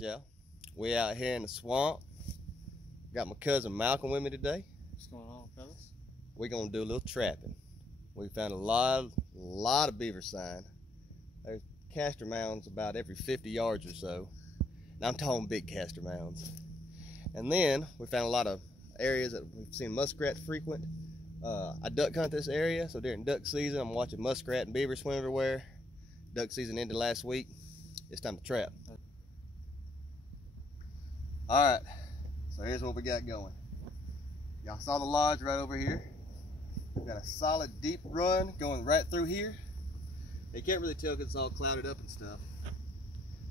Alright, y'all. We out here in the swamp. Got my cousin Malcolm with me today. What's going on, fellas? We're gonna do a little trapping. We found a lot of beaver sign. There's castor mounds about every 50 yards or so. Now I'm talking big castor mounds. And then we found a lot of areas that we've seen muskrat frequent. I duck hunt this area, so during duck season I'm watching muskrat and beaver swim everywhere. Duck season ended last week. It's time to trap. Alright, so here's what we got going. Y'all saw the lodge right over here. We've got a solid deep run going right through here. You can't really tell because it's all clouded up and stuff.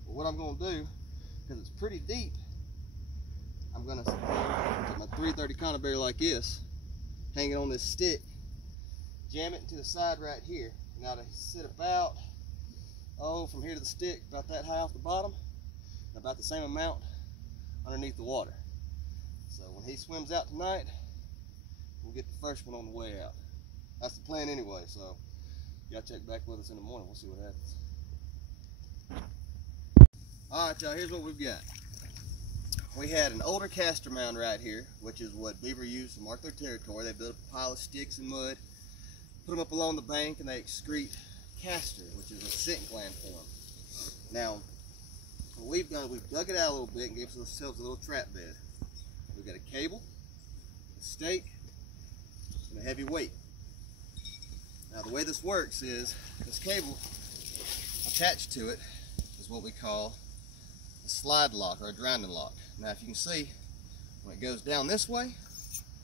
But what I'm going to do, because it's pretty deep, I'm going to take my 330 conibear like this, hang it on this stick, jam it into the side right here. Now to sit about, from here to the stick, about that high off the bottom, and about the same amount underneath the water. So when he swims out tonight, we'll get the first one on the way out. That's the plan anyway, so y'all check back with us in the morning. We'll see what happens. Alright, y'all, here's what we've got. We had an older castor mound right here, which is what beaver use to mark their territory. They build a pile of sticks and mud, put them up along the bank, and they excrete castor, which is a scent gland for them. Now, what we've done, we've dug it out a little bit and gave ourselves a little trap bed. We've got a cable, a stake, and a heavy weight. Now the way this works is, this cable attached to it is what we call a slide lock or a drowning lock. Now if you can see, when it goes down this way,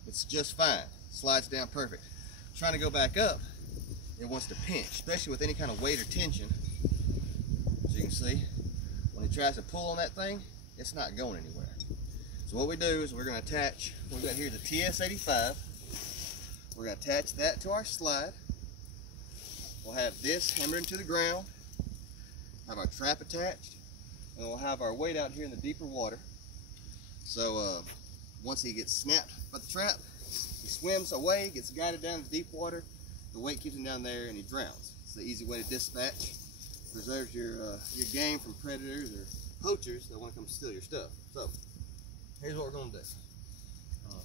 it's just fine. Slides down perfect. Trying to go back up, it wants to pinch, especially with any kind of weight or tension. As you can see, when it tries to pull on that thing, it's not going anywhere. So what we do is we're going to attach, we've got here the TS85. We're going to attach that to our slide. We'll have this hammered into the ground, have our trap attached, and we'll have our weight out here in the deeper water. So once he gets snapped by the trap, he swims away, gets guided down to deep water, the weight keeps him down there and he drowns. It's the easy way to dispatch. Preserves your game from predators or poachers that want to come steal your stuff. So here's what we're going to do.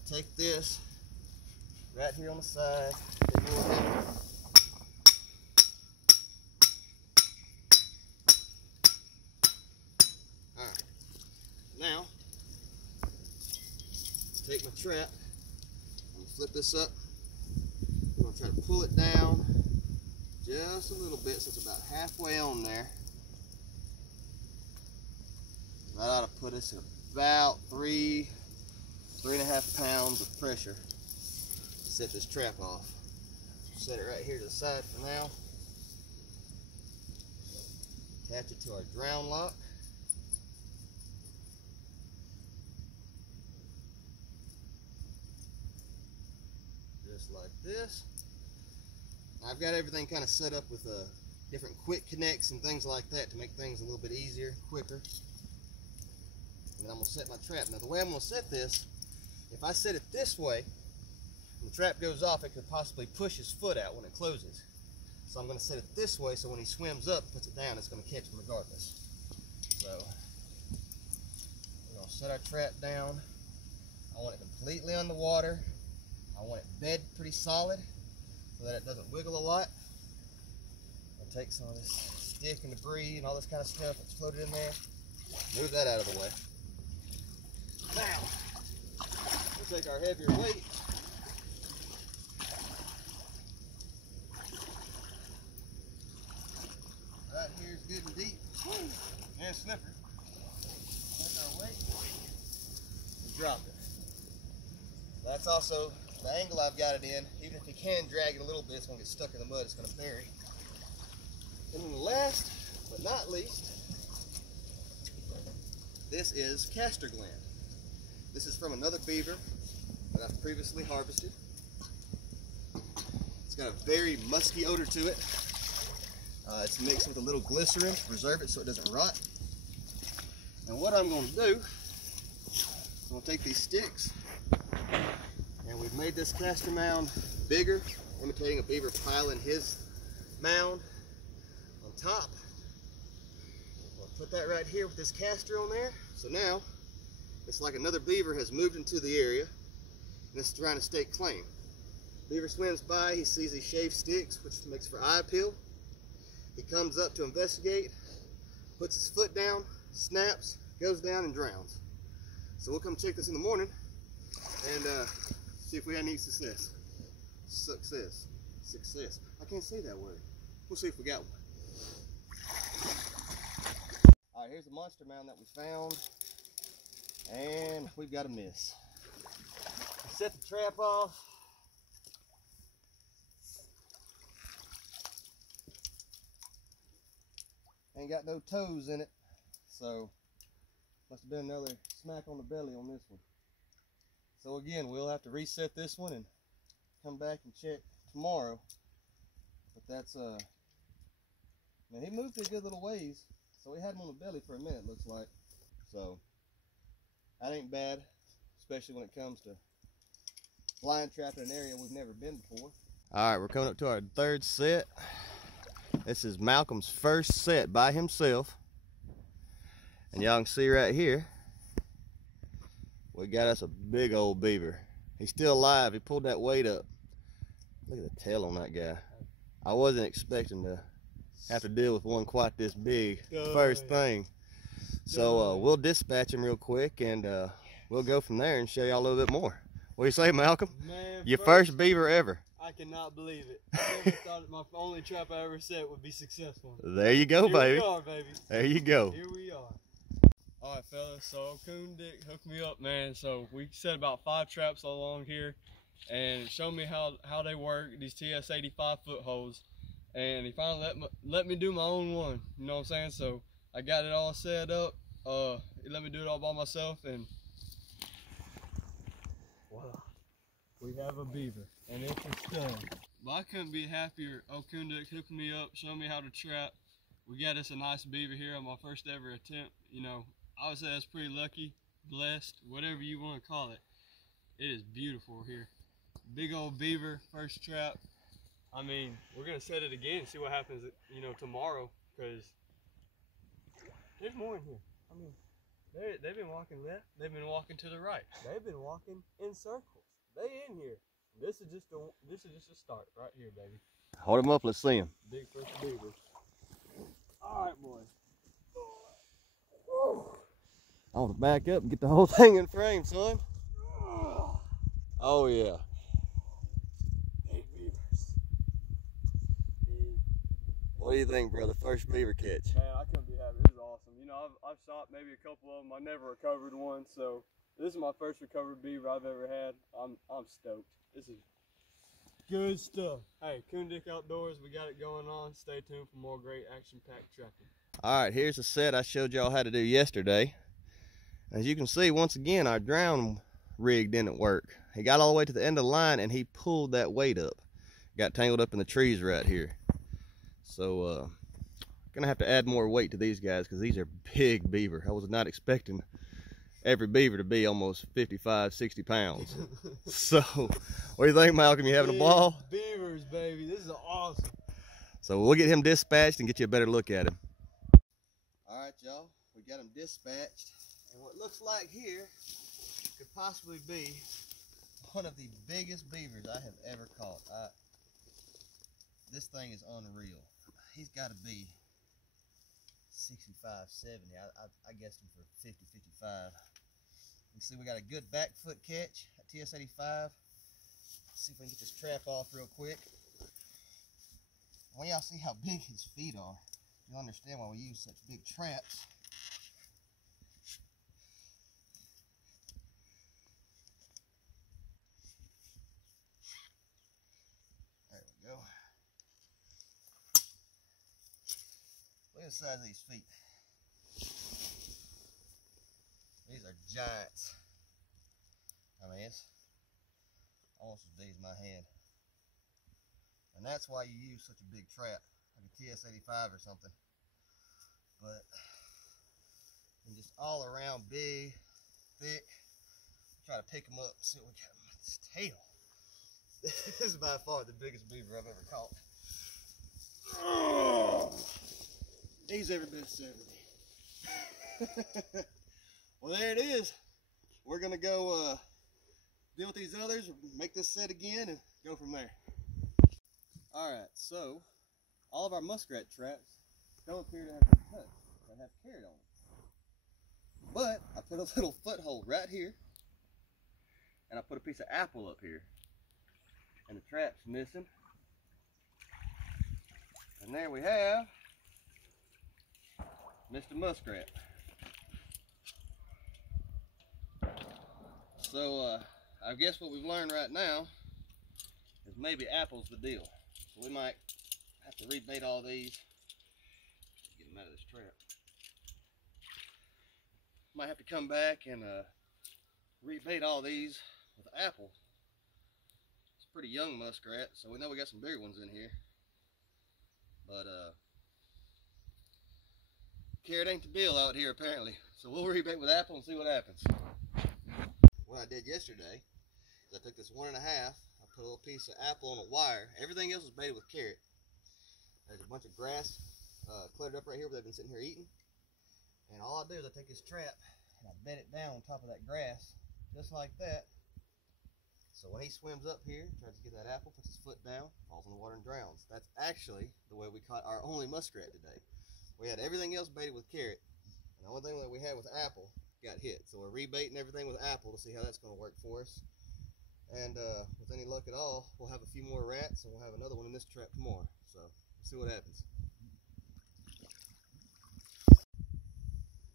Take this right here on the side, take a little hammer. Alright, now take my trap, I'm going to flip this up, I'm going to try to pull it down just a little bit, so it's about halfway on there. That ought to put us at about 3.5 pounds of pressure to set this trap off. Set it right here to the side for now. Attach it to our drown lock. Just like this. I've got everything kind of set up with different quick connects and things like that to make things a little bit easier, quicker. And then I'm going to set my trap. Now the way I'm going to set this, if I set it this way, when the trap goes off, it could possibly push his foot out when it closes. So I'm going to set it this way so when he swims up, puts it down, it's going to catch him regardless. So we're going to set our trap down. I want it completely underwater. I want it bed pretty solid, so that it doesn't wiggle a lot. I'll take some of this stick and debris and all this kind of stuff that's floated in there, move that out of the way. Now, we'll take our heavier weight, right here's good and deep, and slippery. Take our weight and drop it. That's also the angle I've got it in. Even if you can drag it a little bit, it's going to get stuck in the mud, it's going to bury. And then last but not least, this is castor gland. This is from another beaver that I've previously harvested. It's got a very musky odor to it. It's mixed with a little glycerin to preserve it so it doesn't rot. And what I'm going to do is I'm going to take these sticks, and we've made this castor mound bigger, imitating a beaver piling his mound on top. We'll put that right here with this castor on there, So now, it's like another beaver has moved into the area and it's trying to stake claim. Beaver swims by, he sees these shaved sticks, which makes for eye appeal. He comes up to investigate, puts his foot down, snaps, goes down and drowns. So we'll come check this in the morning and see if we had any success. Success. I can't say that word. We'll see if we got one. All right, here's the monster mound that we found, and we've got a miss. Set the trap off. Ain't got no toes in it, so must have been another smack on the belly on this one. So again, we'll have to reset this one and come back and check tomorrow. But that's man, he moved a good little ways, so we had him on the belly for a minute, looks like. So that ain't bad, especially when it comes to flying trap in an area we've never been before. All right, we're coming up to our third set. This is Malcolm's first set by himself. And y'all can see right here, we got us a big old beaver. He's still alive. He pulled that weight up. Look at the tail on that guy. I wasn't expecting to have to deal with one quite this big first thing. So we'll dispatch him real quick and we'll go from there and show y'all a little bit more. What do you say, Malcolm? Man, your first beaver ever. I cannot believe it. I never thought my only trap I ever set would be successful. There you go, baby. Here we are, baby. There you go. Here we are. All right, fellas, so Coon Dick hooked me up, man. So we set about 5 traps along here and showed me how they work, these TS-85 footholds. And he finally let me do my own one, you know what I'm saying? So I got it all set up. He let me do it all by myself, and voila, we have a beaver, and it's a stud. But I couldn't be happier. Coon Dick hooked me up, showed me how to trap. We got us a nice beaver here on my first ever attempt. You know, I would say that's pretty lucky, blessed, whatever you want to call it. It is beautiful here. Big old beaver, first trap. I mean, we're gonna set it again and see what happens, you know, tomorrow, because there's more in here. I mean, they've been walking left, they've been walking to the right, they've been walking in circles. They in here. This is just a start right here, baby. Hold him up, let's see him. Big first beaver. All right, boys. I want to back up and get the whole thing in frame, son. Oh yeah. Big beavers. What do you think, brother? First beaver catch. Man, I couldn't be happy. This is awesome. You know, I've shot maybe a couple of them. I never recovered one, so this is my first recovered beaver I've ever had. I'm stoked. This is good stuff. Hey, Coon Dick Outdoors, we got it going on. Stay tuned for more great action-packed trapping. All right, here's a set I showed y'all how to do yesterday. As you can see, once again, our drown rig didn't work. He got all the way to the end of the line and he pulled that weight up. Got tangled up in the trees right here. So, gonna have to add more weight to these guys because these are big beaver. I was not expecting every beaver to be almost 55, 60 pounds. So, what do you think, Malcolm? You having a ball? Beavers, baby. This is awesome. So we'll get him dispatched and get you a better look at him. All right, y'all. We got him dispatched. And what looks like here could possibly be one of the biggest beavers I have ever caught. This thing is unreal. He's got to be 65, 70. I guessed him for 50, 55. You can see we got a good back foot catch at TS-85. See if we can get this trap off real quick. When y'all see how big his feet are, you'll understand why we use such big traps. There we go. Look at the size of these feet. These are giants. I mean, it's almost as big as my hand. And that's why you use such a big trap, like a TS-85 or something. But, and just all around big, thick. Try to pick them up and see what we got with his tail. This is by far the biggest beaver I've ever caught. Oh, he's every bit 70. Well, there it is. We're gonna go deal with these others, make this set again, and go from there. All right, so all of our muskrat traps don't appear to have been touched. They have carrot on them. But I put a little foothold right here, and I put a piece of apple up here, and the trap's missing. And there we have Mr. Muskrat. So I guess what we've learned right now is maybe apple's the deal. So we might have to rebait all these. Get them out of this trap. Might have to come back and rebait all these with apple. It's a pretty young muskrat, so we know we got some bigger ones in here. But carrot ain't the deal out here apparently. So we'll rebait with apple and see what happens. What I did yesterday is I took this 1 1/2, I put a little piece of apple on a wire. Everything else was baited with carrot. There's a bunch of grass cluttered up right here where they've been sitting here eating. And all I do is I take this trap and I bed it down on top of that grass, just like that. So when he swims up here, tries to get that apple, puts his foot down, falls in the water and drowns. That's actually the way we caught our only muskrat today. We had everything else baited with carrot, and the only thing that we had with apple got hit. So we're rebaiting everything with apple to see how that's going to work for us. And with any luck at all, we'll have a few more rats, and we'll have another one in this trap tomorrow. So we'll see what happens.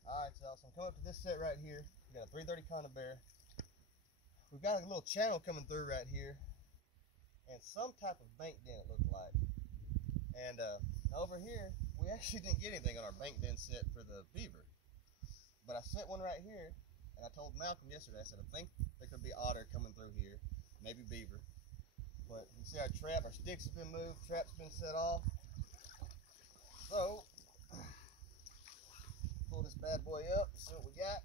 Alright, so I'm coming up to this set right here. We got a 330 conibear. We've got a little channel coming through right here, and some type of bank den it looked like. And over here, we actually didn't get anything on our bank den set for the beaver. But I set one right here, and I told Malcolm yesterday, I said, I think there could be otter coming through here, maybe beaver. But you see our trap, our sticks have been moved, trap's been set off. So, pull this bad boy up, see what we got.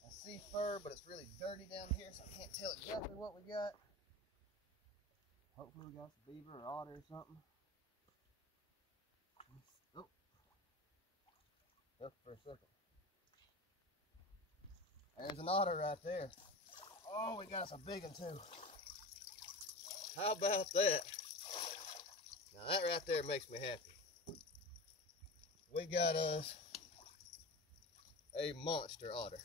I see fur, but it's really dirty down here, so I can't tell exactly what we got. Hopefully we got some beaver or otter or something. Oh, up for a second. There's an otter right there. Oh, we got us a big one too. How about that? Now that right there makes me happy. We got us a monster otter.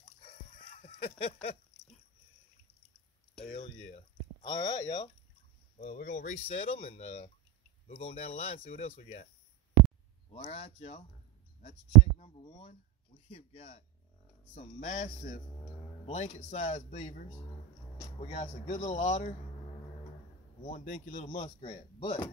Hell yeah. Alright, y'all. Well, we're going to reset them and move on down the line and see what else we got. Well, alright, y'all. That's check number 1. We've got some massive blanket-sized beavers. We got us a good little otter, one dinky little muskrat. But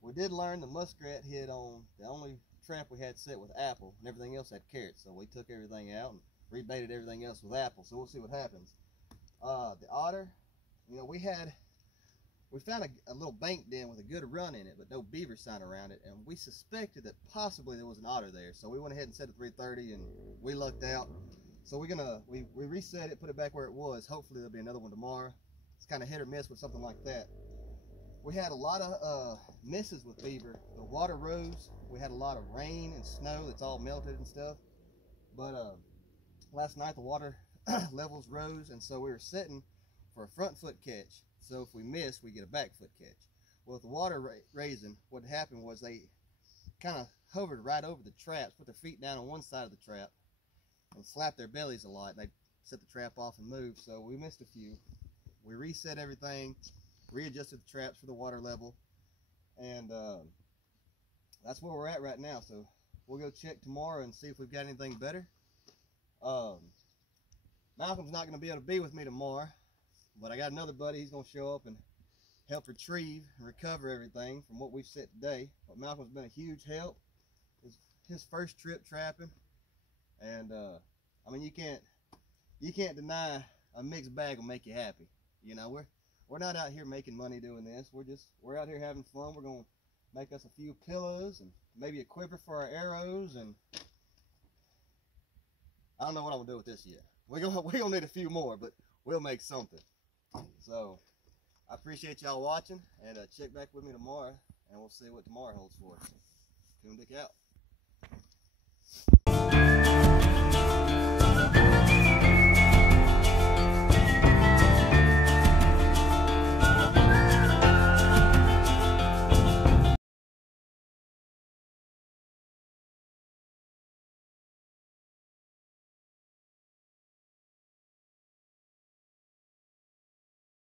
we did learn the muskrat hit on the only trap we had set with apple, and everything else had carrots. So we took everything out and rebaited everything else with apple. So we'll see what happens. The otter, you know, we found a little bank den with a good run in it, but no beaver sign around it, and we suspected that possibly there was an otter there. So we went ahead and set it 330, and we lucked out. So we reset it, put it back where it was. Hopefully there'll be another one tomorrow. It's kind of hit or miss with something like that. We had a lot of misses with beaver. The water rose. We had a lot of rain and snow that's all melted and stuff. But last night the water levels rose, and so we were setting for a front foot catch. So if we miss, we get a back foot catch. Well, with the water raising, what happened was they kind of hovered right over the traps, put their feet down on one side of the trap, and slapped their bellies a lot. And they set the trap off and moved, so we missed a few. We reset everything, readjusted the traps for the water level, and that's where we're at right now. So we'll go check tomorrow and see if we've got anything better. Malcolm's not going to be able to be with me tomorrow, but I got another buddy. He's going to show up and help retrieve and recover everything from what we've set today. But Malcolm's been a huge help. It's his first trip trapping, and I mean, you can't deny a mixed bag will make you happy. You know, we're not out here making money doing this. We're out here having fun. We're gonna make us a few pillows and maybe a quiver for our arrows, and I don't know what I'm gonna do with this yet. We're gonna need a few more, but we'll make something. So I appreciate y'all watching, and check back with me tomorrow, and we'll see what tomorrow holds for us. Coon Dick out.